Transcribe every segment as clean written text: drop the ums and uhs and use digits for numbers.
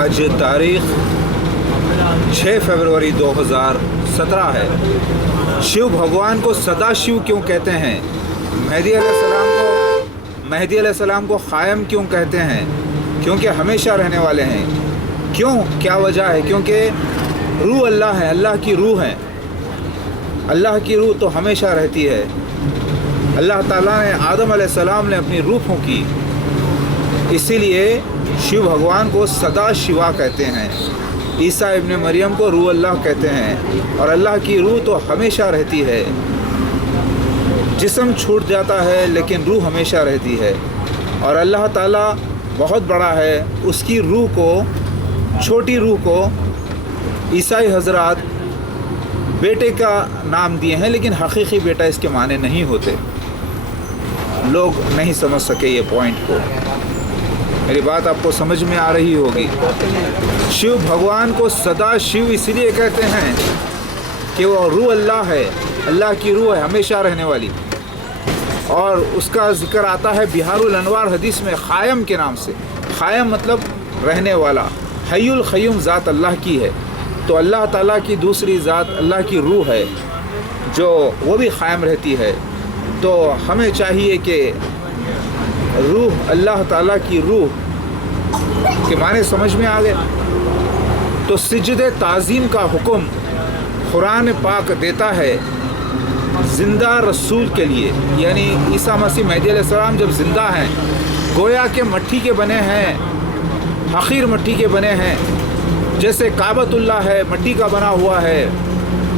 آج تاریخ 6 فروری 2017 ہے۔ शिव भगवान को सदा शिव क्यों कहते हैं? मेहदी अलैहिस्सलाम को क़ायम क्यों कहते हैं? क्योंकि हमेशा रहने वाले हैं। क्यों? क्या वजह है? क्योंकि रूह अल्लाह है, अल्लाह की रूह है। अल्लाह की रूह तो हमेशा रहती है। अल्लाह ताला ने आदम अलैहिस्सलाम ने अपनी रूह फूंकी, इसीलिए शिव भगवान को सदा शिवा कहते हैं। ईसा इब्न मरियम को रूह अल्लाह कहते हैं, और अल्लाह की रूह तो हमेशा रहती है। जिस्म छूट जाता है लेकिन रूह हमेशा रहती है। और अल्लाह ताला बहुत बड़ा है, उसकी रूह को, छोटी रूह को ईसाई हजरात बेटे का नाम दिए हैं, लेकिन हकीकी बेटा इसके माने नहीं होते। लोग नहीं समझ सके ये पॉइंट को। मेरी बात आपको समझ में आ रही होगी। शिव भगवान को सदा शिव इसलिए कहते हैं कि वो रूह अल्लाह है, अल्लाह की रूह है, हमेशा रहने वाली। और उसका जिक्र आता है बिहारुल अनवार हदीस में क़ायम के नाम से। क़ायम मतलब रहने वाला। हय्युल क़य्यूम ज़ात अल्लाह की है, तो अल्लाह ताला की दूसरी ज़ात अल्लाह की रूह है, जो वो भी क़ायम रहती है। तो हमें चाहिए कि रूह, अल्लाह ताला की रूह के माने समझ में आ गए। तो सिजदे ताज़ीम का हुक्म कुरान पाक देता है ज़िंदा रसूल के लिए, यानी ईसा मसीह मेहदी अलैहिस्सलाम जब ज़िंदा हैं, गोया के मट्टी के बने हैं, हक़ीर मट्टी के बने हैं। जैसे काबतुल्लाह है, मट्टी का बना हुआ है,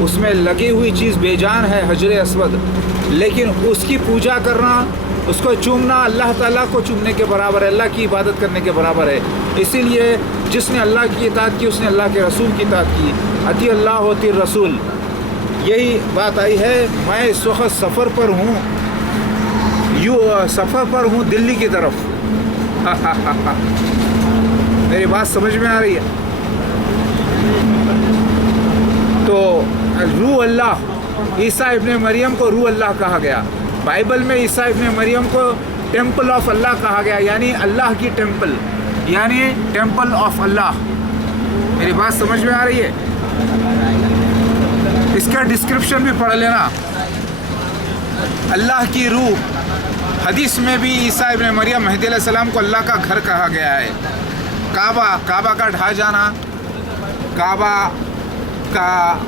उसमें लगी हुई चीज़ बेजान है, हजर अस्वद, लेकिन उसकी पूजा करना, उसको चूमना अल्लाह ताला को चूमने के बराबर है, अल्लाह की इबादत करने के बराबर है। इसीलिए जिसने अल्लाह की इताअत की उसने अल्लाह के रसूल की इताअत की। अती अल्लाह होती रसूल, यही बात आई है। मैं इस वक्त सफ़र पर हूँ, सफ़र पर हूँ दिल्ली की तरफ। मेरी बात समझ में आ रही है? तो रूह अल्लाह, ईसा इब्न मरियम को रूह अल्लाह कहा गया। बाइबल में ईसा इब्न मरियम को टेम्पल ऑफ अल्लाह कहा गया, यानी अल्लाह की टेम्पल, यानी टेम्पल ऑफ अल्लाह। मेरी बात समझ में आ रही है? इसका डिस्क्रिप्शन भी पढ़ लेना। अल्लाह की रूह, हदीस में भी ईसा इब्न मरियम मेहदी अलैहिस्सलाम को अल्लाह का घर कहा गया है। काबा का ढा जाना,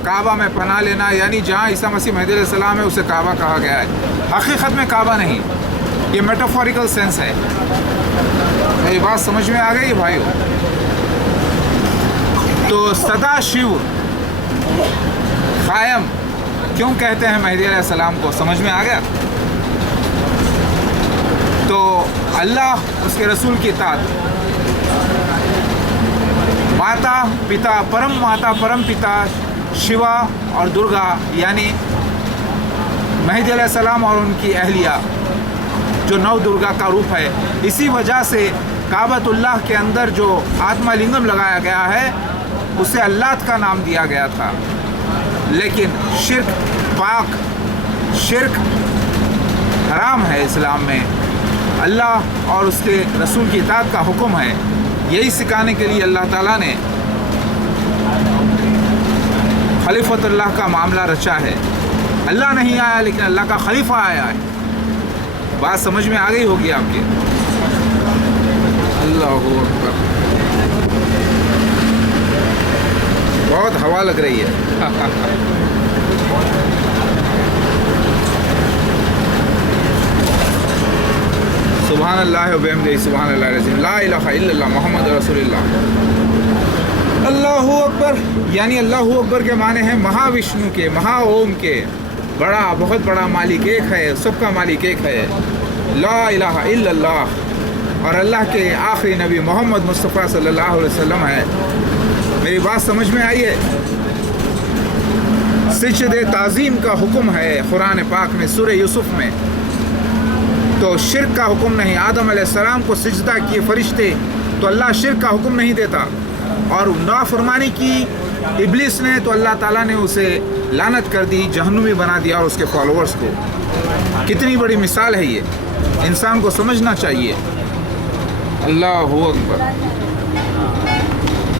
काबा में पनाह लेना, यानी जहाँ ईसा मसीह मेहदी अलैहिस्सलाम है उसे काबा कहा गया है। हकीकत में काबा नहीं, ये मेटाफोरिकल सेंस है। मेरी बात समझ में आ गई भाइयों? तो सदा शिव क़ायम क्यों कहते हैं मेहदी अलैहिस्सलाम को? समझ में आ गया? तो अल्लाह, उसके रसूल की इताअत, माता पिता, परम पिता शिवा और दुर्गा, यानी मेहदी अलैहिस्सलाम और उनकी अहलिया, जो नव दुर्गा का रूप है। इसी वजह से काबतुल्लाह के अंदर जो आत्मा लिंगम लगाया गया है उसे अल्लाह का नाम दिया गया था। लेकिन शिर्क हराम है इस्लाम में। अल्लाह और उसके रसूल की इताअत का हुक्म है। यही सिखाने के लिए अल्लाह ताला ने खलीफतुल्लाह का मामला रचा है। अल्लाह नहीं आया, लेकिन अल्लाह का खलीफा आया है। बात समझ में आ गई होगी आपके? अल्लाहू अकबर। बहुत हवा लग रही है। सुभान अल्लाह व बिहम्दिही सुभान अल्लाह अज़ीम, ला इलाहा इल्लल्लाह मुहम्मद रसूलुल्लाह। अल्लाहू अकबर, यानी अल्लाहू अकबर के माने हैं महाविष्णु के, महाओम के, बड़ा, बहुत बड़ा मालिक एक है, सबका मालिक एक है। ला इलाहा इल्लल्लाह, और अल्लाह के आखिरी नबी मोहम्मद मुस्तफ़ा सल्लल्लाहु अलैहि वसल्लम है। मेरी बात समझ में आई है? सिजदे ताज़ीम का हुक्म है कुरान पाक में, सूरह यूसुफ में। तो शिर्क का हुक्म नहीं। आदम अलैहिस्सलाम को सिजदा किए फरिश्ते, तो अल्लाह शिर्क का हुक्म नहीं देता। और नाफरमानी की इब्लिस ने, तो अल्लाह ताला ने उसे लानत कर दी, जहन्नुमी बना दिया और उसके फॉलोअर्स को। कितनी बड़ी मिसाल है ये, इंसान को समझना चाहिए। अल्लाहू अकबर।